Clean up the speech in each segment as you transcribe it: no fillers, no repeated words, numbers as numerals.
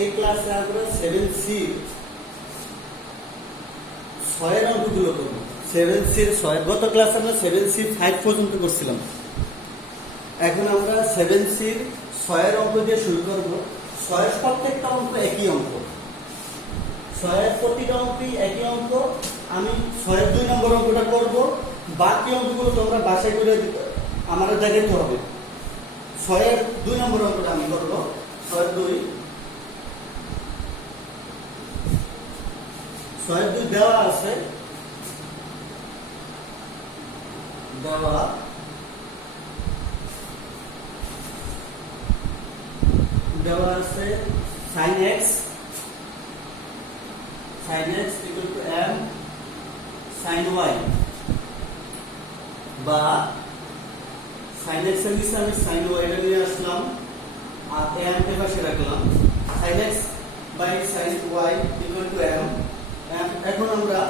এই ক্লাসে আমরা 7C 6 এর অঙ্কগুলো করব। 7C 6 গত ক্লাসে আমরা 7C 5 পর্যন্ত করছিলাম। এখন আমরা 7C 6 এর অঙ্ক দিয়ে শুরু করব। 6 এর প্রত্যেকটা অঙ্ক একই অঙ্ক। 6 এর প্রতিটা অঙ্কই একই অঙ্ক। আমি 6 এর 2 নম্বর অঙ্কটা করব, বাকি অঙ্কগুলো তোমরা বাসায় করে আমাদের দেখাতে হবে। 6 এর 2 নম্বর অঙ্কটা আমি করব। 6 এর 2 দেওয়া আছে, দেওয়া আছে sin x equal to m sin y, বা sin x এর নিচে আমি sin y টা নিয়ে আসলাম আর m কে পাশে রাখলাম। sin x by sin y equal to m। এখন আমরা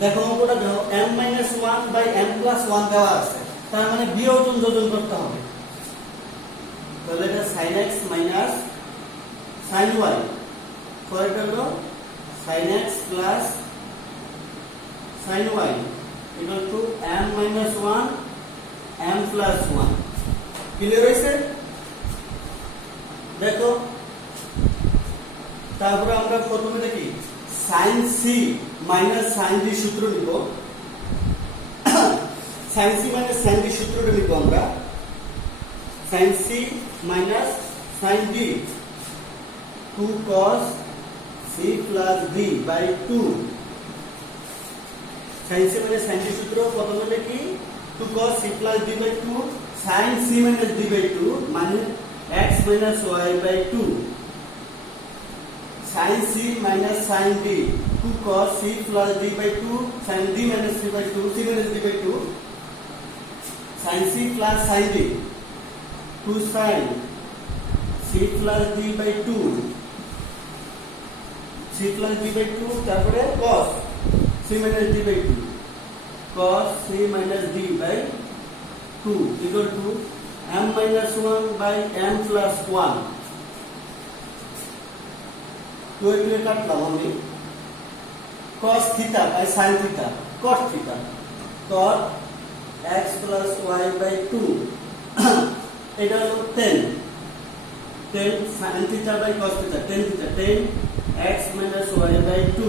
দেখো অঙ্কটা দেখো, m - 1 by m + 1 দেওয়া আছে, তার মানে বিয়োজন যোজন করতে হবে। তাহলে এটা sin x minus sin y, পরেরটা হলো sin x plus sin y equal to m - 1 m plus 1। Clear হয়েছে? দেখো, তারপরে আমরা প্রথমে দেখি sin c minus sin d সূত্র নিব। sin c minus sin d সূত্রটা নিব আমরা। sin c minus sin d 2 cos c plus d by 2। sin c minus sin d সূত্র প্রথমে দেখি 2 cos c plus d by 2 sin c minus d by 2 মানে x minus y by 2 sin c minus sin d 2 cos c plus d by 2 sin d minus c by 2 c minus d by 2 sin c plus sin d 2 sin c plus d by 2 c plus d by 2 তারপরে cos c minus d by 2 cos c minus d by 2 equal to m minus 1 by m plus 1। তো এগুলো কাটলাম আমি। cos theta by sin theta cos theta cos x plus y by 2 এটা হলো 10 sin theta by cos theta 10 theta 10 x minus y by 2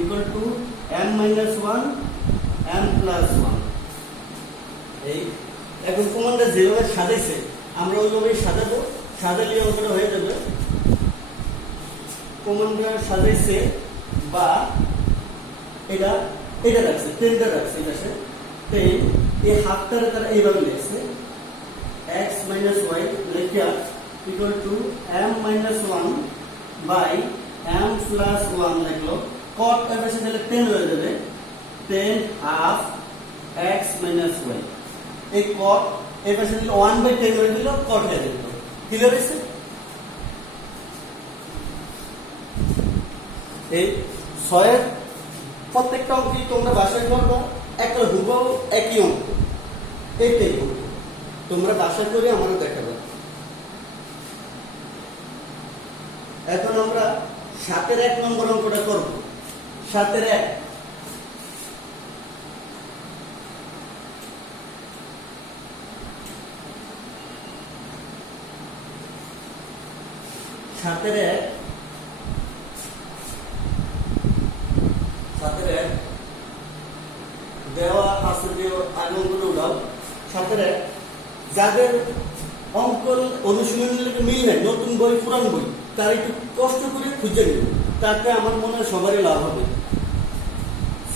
equal to m minus 1 m plus 1। এই এখন প্রমাণটা যেভাবে সাজাইছে আমরা ওইভাবেই সাজাবো, সাজালে অঙ্কটা হয়ে যাবে। প্রমাণটা সাজাইছে বা এটা রাখছে 10টা রাখছে, এটা সে 10 এই হাফটারে তারা এইভাবে লিখছে x minus y লেখা equal to m minus 1 by m plus 1 লিখলো। cot এর পাশে দিলে 10 হয়ে যাবে 10 half x minus y। এই cot এর পাশে দিলে 1 by 10 হয়ে দিল, cot হয়ে গেল। ক্লিয়ার হয়েছে? এই 6 এর প্রত্যেকটা অঙ্কই তোমরা বাসায় করবে, একটা হুবহু একই অঙ্ক, এইটাই অঙ্ক তোমরা বাসায় করে আমাকে দেখাবে। এখন আমরা 7 এর 1 নম্বর অঙ্কটা করব। 7 এর 1 7 এর 1 দেওয়া আছে যে অঙ্কটা উঠাও। 7 এর 1 যাদের অঙ্ক অনুশীলনের লিখে মিল নাই, নতুন বই পুরান বই, তার একটু কষ্ট করে খুঁজে নেব, তাতে আমার মনে হয় সবারই লাভ হবে।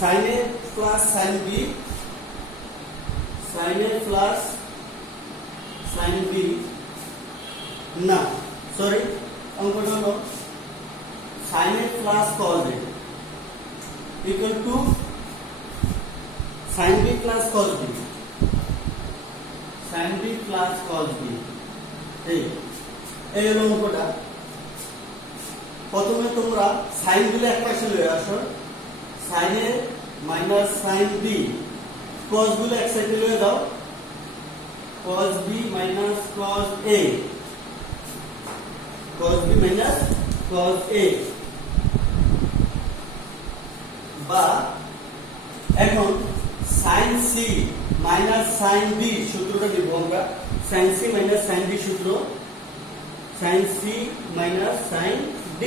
sin a plus sin b sin a plus sin b না সরি অঙ্কটা হলো sin a plus cos a equal to sin b plus cos b sin b plus cos b। এই হলো অঙ্কটা। প্রথমে তোমরা sin গুলো একপাশে লয়ে আসো, sin a minus sin b, cos গুলো এক সাইডে লয়ে দাও, cos b minus cos a cos b minus cos a বা এখন sin c minus sin b সূত্রটা নিব আমরা sin c minus sin b সূত্র sin c minus sin d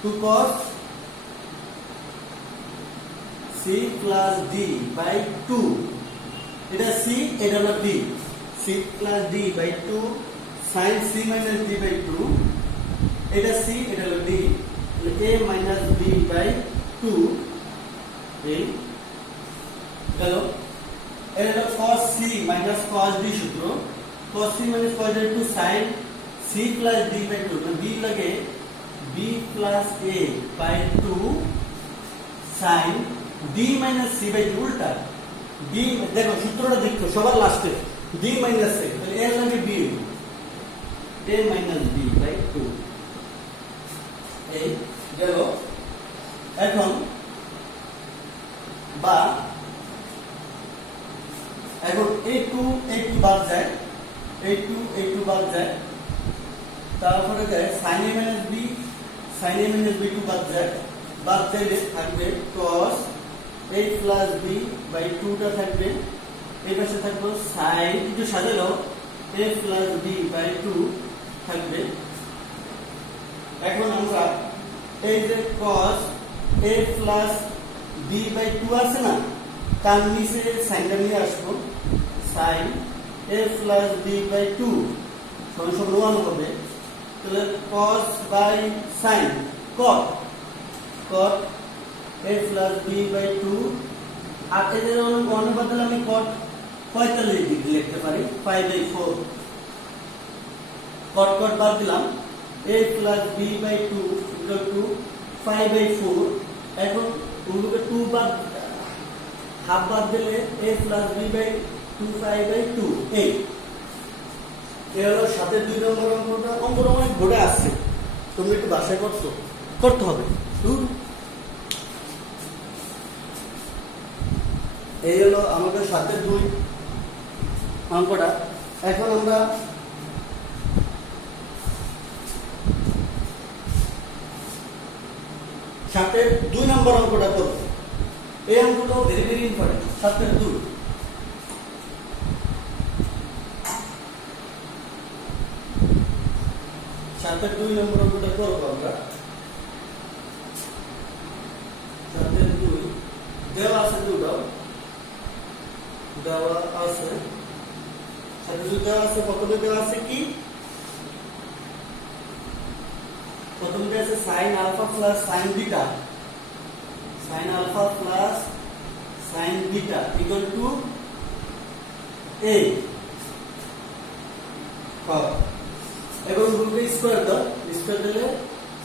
to cos c plus d by 2 এটা c এটা হলো d c plus d by 2 sin c minus d by 2 এটা c এটা হলো d a minus b by 2 এই গেল এটা হলো cos c minus cos d সূত্র cos c minus cos d 2 sin c plus d by 2 মানে b লাগে b plus a by 2 sin d minus c by 2 উল্টা d দেখো সূত্রটা দেখো সবার লাস্টে d minus a তাহলে a লাগে b a minus b by 2 এই গেল এখন বা এখন a2 বাদ যায় a2 বাদ যায় তারপরে যায় sin a minus b sin a minus b2 বাদ যাইলে থাকবে cos a plus b by 2 টা থাকবে এই পাশে থাকবে sin একটু সাজালো a plus b by 2 থাকবে এখন আমরা এই যে cos a plus b by 2 আছে না তার নিচে সাইনটা নিয়ে আসবো sin a plus b by 2 সমান 1 হবে তাহলে cos by sin cot a plus b by 2 আর এদের অনুপাত বদলে আমি cot 45 ডিগ্রি লিখতে পারি 5/4 cot বাদ দিলাম a plus b by 2 equal to 5/4 এখন উল্টোকে 2 বাদ হাফ বাদ দিলে a plus b by 2 5/2 এই এর সাথে 2 নম্বর অঙ্কটা অনেক ঘুরে আসছে তুমি একটু বাসায় করতে হবে এই হলো আমাদের সাথে 2 অঙ্কটা এখন আমরা সাথে 2 নম্বর অঙ্কটা করব এই অঙ্কটা ভেরি ভেরি ইম্পর্টেন্ট সাথে 2 সাথে 2 নম্বর অঙ্কটা করব আমরা সাথে 2 দেওয়া আছে দুটো দেওয়া আছে সাথে 2 দেওয়া আছে প্রথমে দেওয়া আছে কি প্রথমে আছে sin alpha plus sin beta equal to a এবং রুটে স্কয়ার দাও স্কয়ার দিলে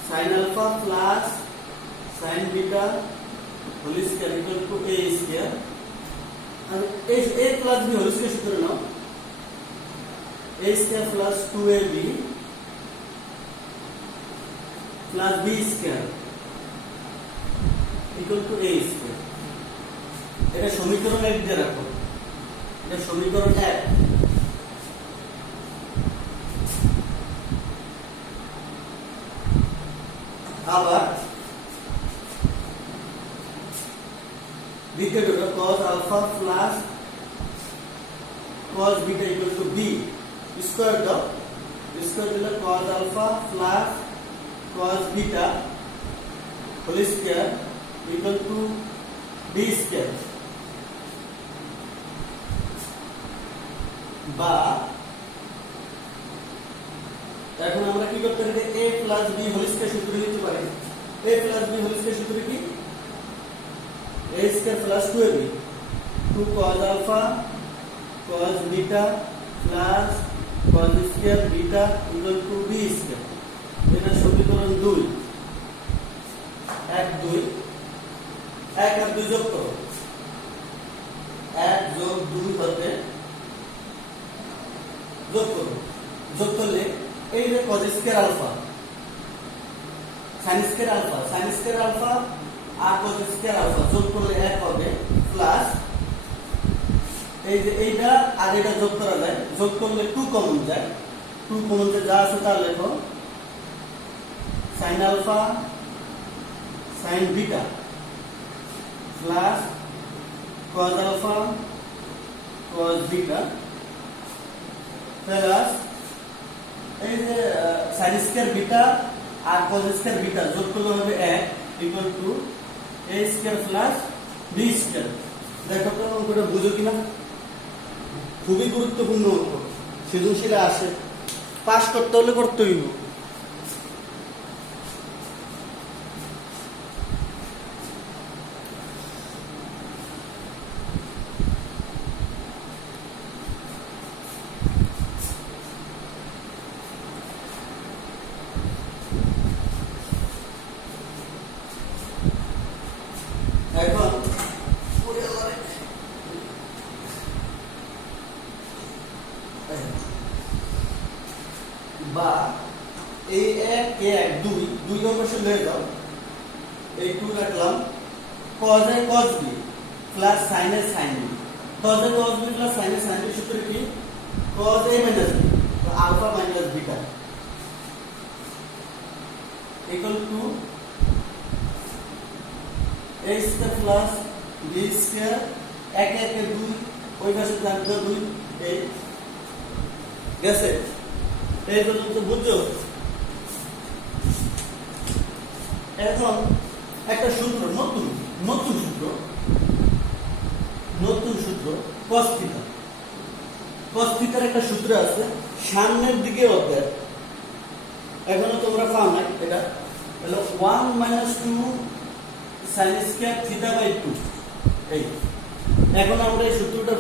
sin alpha plus sin beta whole square equal to a square R a plus b whole square সূত্র নাও a square plus 2ab plus b square equal to a square এটা সমীকরণ 1 দিয়ে রাখো এটা সমীকরণ 1 আবার দ্বিতীয়টা cos alpha plus cos beta equal to b square দাও স্কয়ার দিলে cos alpha plus cos beta whole square equal to b square বা এখন আমরা কি করতে পারি a plus b whole square সূত্র নিতে পারি a plus b whole square সূত্র কি a square plus 2ab 2 cos alpha cos beta plus cos square beta equal to b square এটা সমীকরণ 2 1 2 1 আর 2 যোগ করো 1 যোগ 2 হতে যোগ করলে এই যে cos square alpha sin square alpha আর cos square alpha যোগ করলে 1 হবে প্লাস এই যে এইটা আর এটা যোগ করা যায় যোগ করলে 2 কমন যায় 2 কমন যা আছে তা লেখো sin alpha sin beta plus cos alpha cos beta plus এই যে sin স্কয়ার বিটা আর cos স্কয়ার বিটা যোগ করলে হবে 1 equal to a square plus b square. দেখো তো অঙ্কটা বুঝো কিনা, খুবই গুরুত্বপূর্ণ অঙ্ক, সৃজনশীলে আসে, পাস করতে হলে করতে হইব। এখন বা এই 1 কে 1 2 এর পাশে লয়ে যাও, এই 2 রাখলাম, cos a cos b plus sin a sin b, cos a cos b plus sin a sin b সূত্র কি, cos a minus b, তো alpha minus beta equal to a square plus b square, 1 1 এর 2, ওই পাশে থাকবে 2, এই গেছে। এই পর্যন্ত বুঝছো? এখন একটা সূত্র, নতুন সূত্র cos থিটা। cos থিটার একটা সূত্র আছে, সামনের দিকে অধ্যায়, এখনো তোমরা পাও না, এটা হলো 1 - 2 sin স্কয়ার থিটা বাই 2। এই এখন আমরা এই সূত্রটা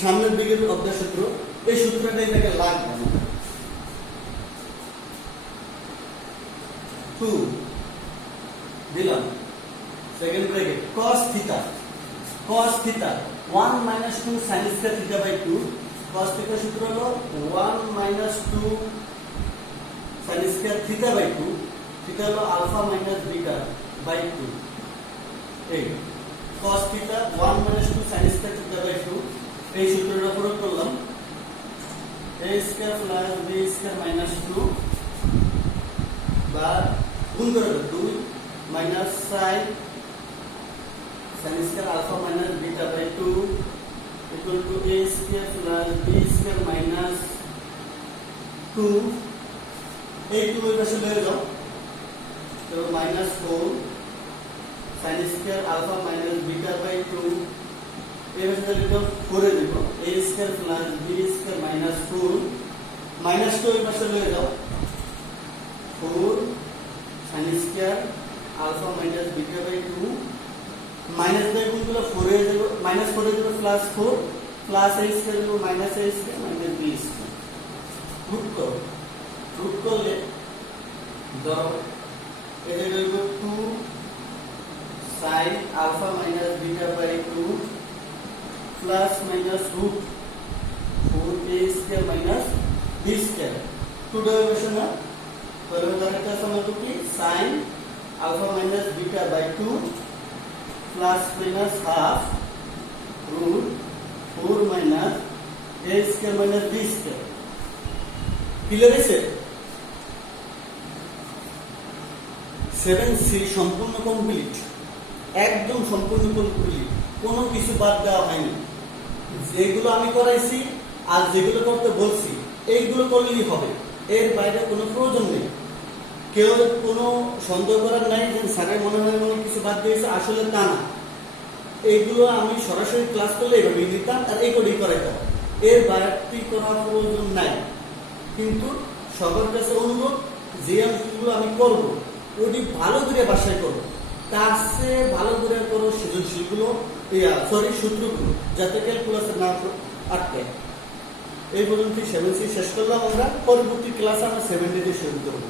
সামনের দিকে অধ্যায় সূত্র, এই সূত্রটা এটাকে লাগবে না, 2 দিলাম second bracket cos theta 1 - 2 sin square theta by 2, cos theta সূত্র হলো 1 - 2 sin square theta by 2, theta হলো আলফা মাইনাস বিটা বাই 2। এই cos theta 1 - 2 sin square theta by 2, এই সূত্রটা প্রয়োগ করলাম, a square plus b square minus 2 বা গুণ করে 2 minus sin square alpha minus beta by 2 equal to a square plus b square minus 2। এই 2 এর পাশে লয়ে যাও, তো minus 4 sin square alpha minus beta by 2, এই পাশে লিখো 4 এ লিখো a square plus b square minus 4, minus 2 এর পাশে লয়ে যাও, 4 sin square alpha minus beta by 2, minus by গুণগুলো 4 এ যাবে, মাইনাস 4 এ যাবে প্লাস 4, প্লাস a স্কয়ার যাবে minus a square minus b square. Root করলে ধরো এটা হইব 2 sin alpha minus beta by 2 plus minus root 4a square minus b square. 2 derivation না তাহলে দাঁড়াতে সময় কি sin alpha minus beta by 2 plus minus half root 4 minus a square minus b square. Clear আছে? 7C সম্পূর্ণ complete, একদম সম্পূর্ণ complete, কোনো কিছু বাদ দেওয়া হয়নি। যেগুলো আমি করাইছি আর যেগুলো করতে বলছি এইগুলো করলেই হবে, এর বাইরে কোনো প্রয়োজন নেই। কেউ কোনো সন্দেহ করার নাই যে স্যারের মনে হয় কিছু বাদ দিয়েছে, আসলে তা না। এইগুলো আমি সরাসরি ক্লাস করলে এইভাবেই দিতাম আর এই করেই করাইতাম, এর বাড়তি করার প্রয়োজন নাই। কিন্তু সবার কাছে অনুরোধ, যে অঙ্কগুলো আমি করবো ওটি ভালো করে বাসায় করবো, তার চেয়ে ভালো করে করো সৃজনশীলগুলো, সূত্রগুলো, যাতে ক্যালকুলাসে না আটকে। এই পর্যন্ত 7C শেষ করলাম আমরা, পরবর্তী ক্লাসে আমরা 7D শুরু করবো।